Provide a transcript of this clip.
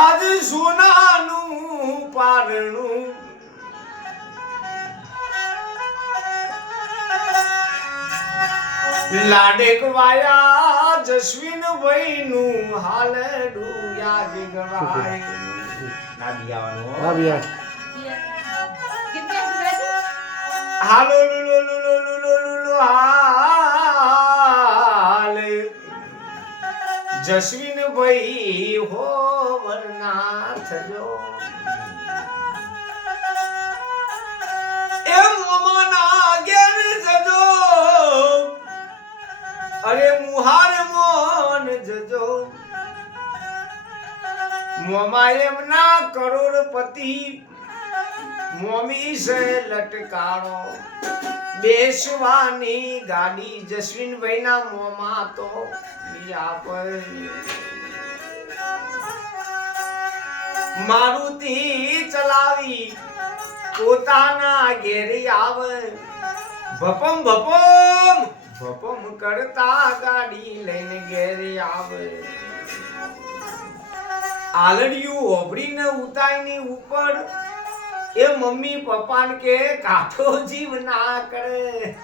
આજ સોનાનું પારણું લાડેક વાયા જસ્વીન વૈનું હાલડું યાદ ગવાય ના બિયાવાનું હા ભૈયા હાલો લુલો લુલો લુલો લુલો હાલ જસ્વીન ભાઈ હો વરનાથ જો એમ મમાના ઘેર જજો અરે મુહાર મોન જજો મોમા એમના કરોડપતિ મોમી સે લટકાણો બેસવાની ગાડી જસ્વીનભાઈ ના મોમાં તો મારુતિ ચલાવી પોતાના ઘેરી આવે ભપમ ભપમ ભપમ કરતા ગાડી લઈને ઘેરી આવે આલડિયું ઓભરીને ઉતાઈની ઉપર એ મમ્મી પપ્પાને કે કાઠો જીવ ના કરે